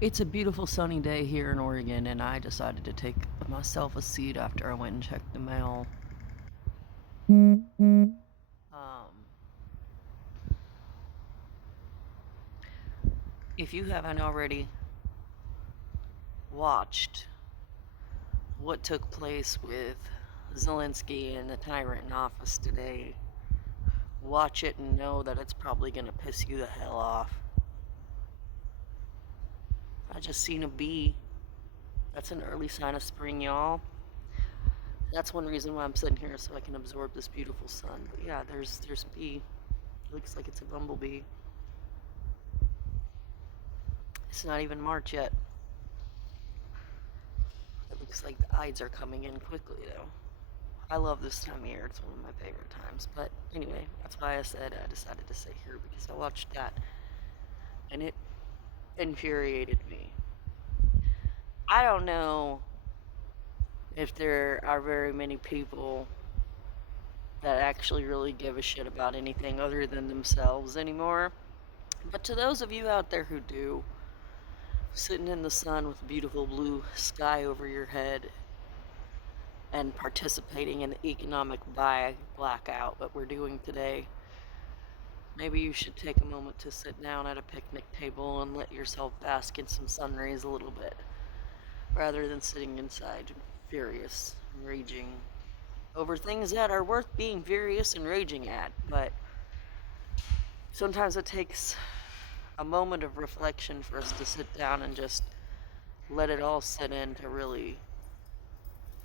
It's a beautiful sunny day here in Oregon, and I decided to take myself a seat after I went and checked the mail. Um, if you haven't already watched what took place with Zelensky and the tyrant in office today, watch it and know that it's probably going to piss you the hell off. I just seen a bee. That's an early sign of spring, y'all. That's one reason why I'm sitting here, so I can absorb this beautiful sun. But yeah, there's a bee. It looks like it's a bumblebee. It's not even March yet. It looks like the Ides are coming in quickly, though. I love this time of year. It's one of my favorite times. But anyway, that's why I said I decided to sit here, because I watched that and it infuriated me. I don't know if there are very many people that actually really give a shit about anything other than themselves anymore. But to those of you out there who do, sitting in the sun with a beautiful blue sky over your head and participating in the economic blackout that we're doing today, maybe you should take a moment to sit down at a picnic table and let yourself bask in some sun rays a little bit, rather than sitting inside furious and raging over things that are worth being furious and raging at. But sometimes it takes a moment of reflection for us to sit down and just let it all sit in to really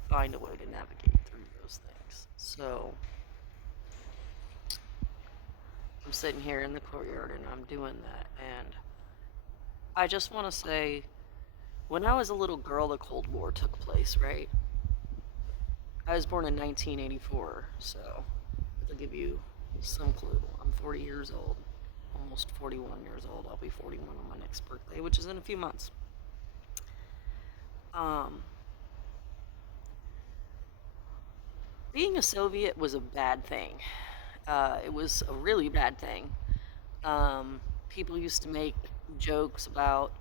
find a way to navigate through those things. So I'm sitting here in the courtyard and I'm doing that, and I just want to say, when I was a little girl, the Cold War took place, right? I was born in 1984, so to give you some clue, I'm 40 years old, almost 41 years old. I'll be 41 on my next birthday, which is in a few months. Being a Soviet was a bad thing. It was a really bad thing. People used to make jokes about,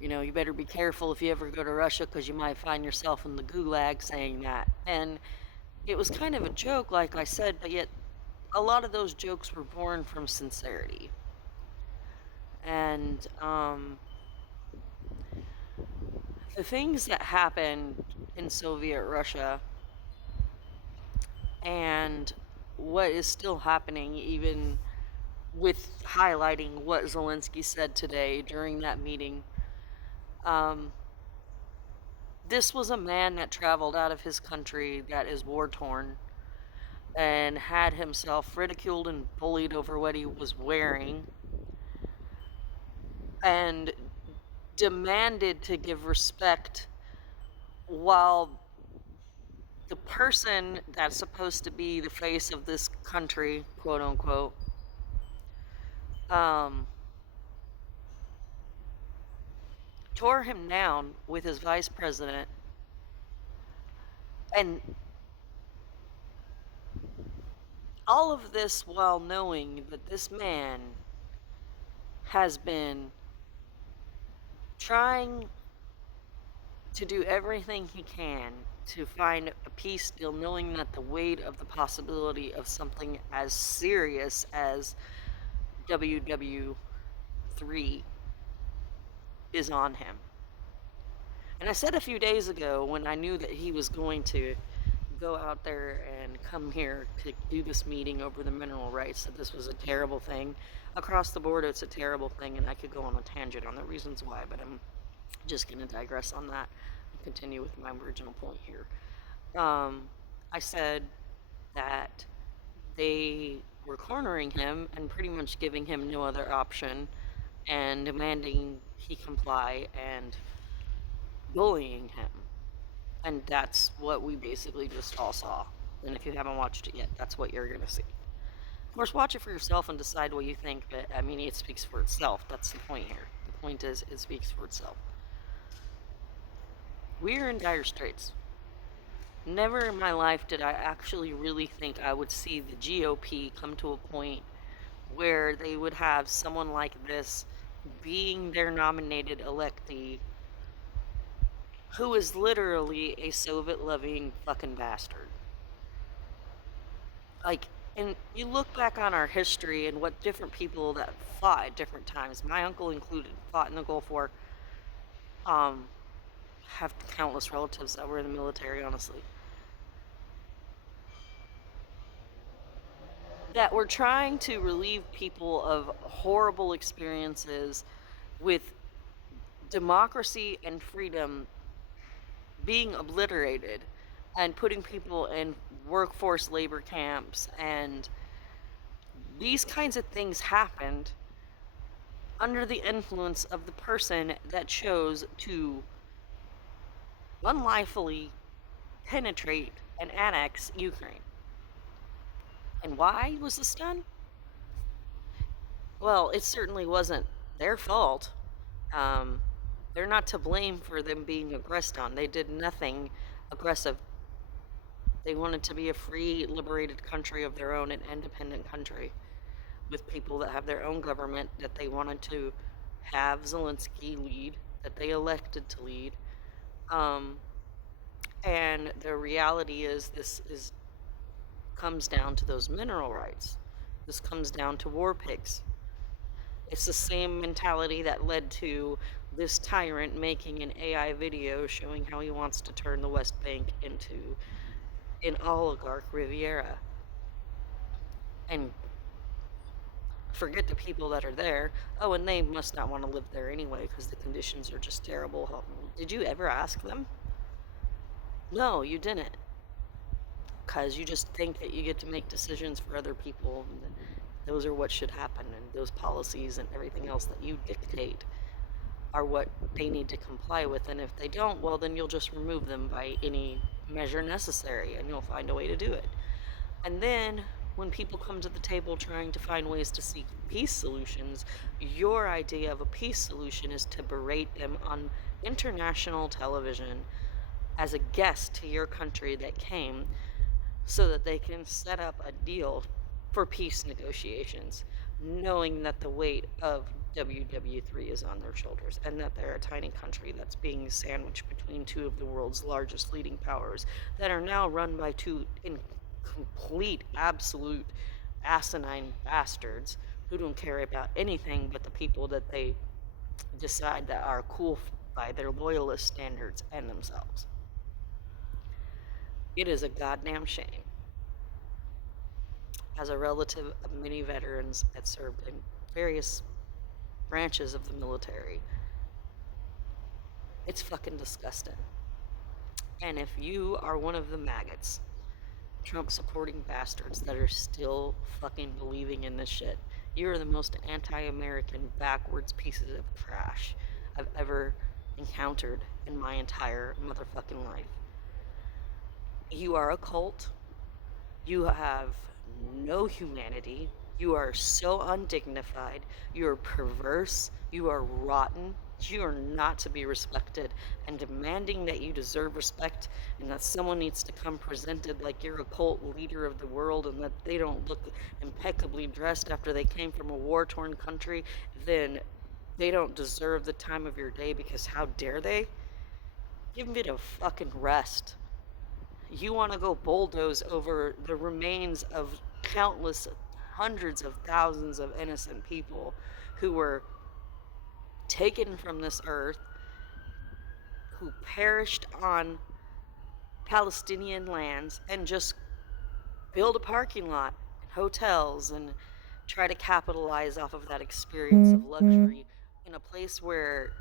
you better be careful if you ever go to Russia because you might find yourself in the gulag, saying that. And it was kind of a joke, like I said, but yet a lot of those jokes were born from sincerity. And the things that happened in Soviet Russia and what is still happening, even with highlighting what Zelensky said today during that meeting, this was a man that traveled out of his country that is war-torn and had himself ridiculed and bullied over what he was wearing, and demanded to give respect, while the person that's supposed to be the face of this country, quote unquote, tore him down with his vice president. And all of this while knowing that this man has been trying to do everything he can to find a peace deal, knowing that the weight of the possibility of something as serious as WW3 is on him. And I said a few days ago, when I knew that he was going to go out there and come here to do this meeting over the mineral rights, that this was a terrible thing. Across the board, it's a terrible thing, and I could go on a tangent on the reasons why, but I'm just going to digress on that and continue with my original point here. I said that they were cornering him and pretty much giving him no other option and demanding he comply and bullying him. And that's what we basically just all saw. And if you haven't watched it yet, that's what you're going to see. Of course, watch it for yourself and decide what you think, but I mean, it speaks for itself. That's the point here. The point is, it speaks for itself. We're in dire straits. Never in my life did I actually really think I would see the GOP come to a point where they would have someone like this being their nominated electee, who is literally a Soviet-loving fucking bastard. Like, and you look back on our history and what different people that fought at different times, my uncle included, fought in the Gulf War, have countless relatives that were in the military, honestly, that were trying to relieve people of horrible experiences with democracy and freedom being obliterated and putting people in workforce labor camps, and these kinds of things happened under the influence of the person that chose to unlawfully penetrate and annex Ukraine. And why was this done? Well, it certainly wasn't their fault. They're not to blame for them being aggressed on. They did nothing aggressive. They wanted to be a free, liberated country of their own, an independent country with people that have their own government that they wanted to have Zelensky lead, that they elected to lead. And the reality is, this comes down to those mineral rights. This comes down to war pigs. It's the same mentality that led to this tyrant making an AI video showing how he wants to turn the West Bank into an oligarch Riviera. And forget the people that are there. Oh, and they must not want to live there anyway because the conditions are just terrible. Did you ever ask them? No, you didn't. Because you just think that you get to make decisions for other people, and those are what should happen, and those policies and everything else that you dictate are what they need to comply with. And if they don't, well, then you'll just remove them by any measure necessary, and you'll find a way to do it. And then when people come to the table trying to find ways to seek peace solutions, your idea of a peace solution is to berate them on international television as a guest to your country that came, so that they can set up a deal for peace negotiations, knowing that the weight of WW3 is on their shoulders, and that they're a tiny country that's being sandwiched between two of the world's largest leading powers that are now run by two complete, absolute, asinine bastards who don't care about anything but the people that they decide that are cool by their loyalist standards and themselves. It is a goddamn shame. As a relative of many veterans that served in various branches of the military, it's fucking disgusting. And if you are one of the maggots, Trump supporting bastards that are still fucking believing in this shit, you're the most anti-American, backwards pieces of trash I've ever encountered in my entire motherfucking life. You are a cult. You have no humanity. You are so undignified. You are perverse. You are rotten. You are not to be respected. And demanding that you deserve respect and that someone needs to come presented like you're a cult leader of the world and that they don't look impeccably dressed after they came from a war-torn country, then they don't deserve the time of your day, because how dare they? Give me a fucking rest. You want to go bulldoze over the remains of countless hundreds of thousands of innocent people who were taken from this earth, who perished on Palestinian lands, and just build a parking lot and hotels and try to capitalize off of that experience of luxury in a place where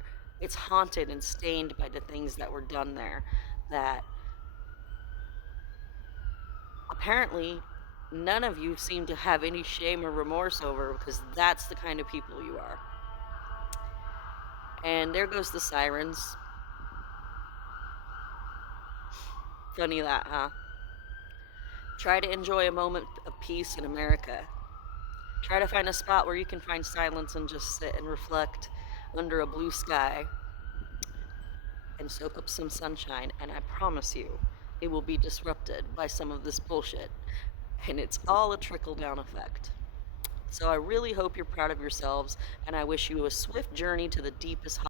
it's haunted and stained by the things that were done there, that apparently none of you seem to have any shame or remorse over, because that's the kind of people you are. And there goes the sirens. Funny that, huh? Try to enjoy a moment of peace in America. Try to find a spot where you can find silence and just sit and reflect under a blue sky and soak up some sunshine, and I promise you, it will be disrupted by some of this bullshit. And it's all a trickle-down effect. So I really hope you're proud of yourselves, and I wish you a swift journey to the deepest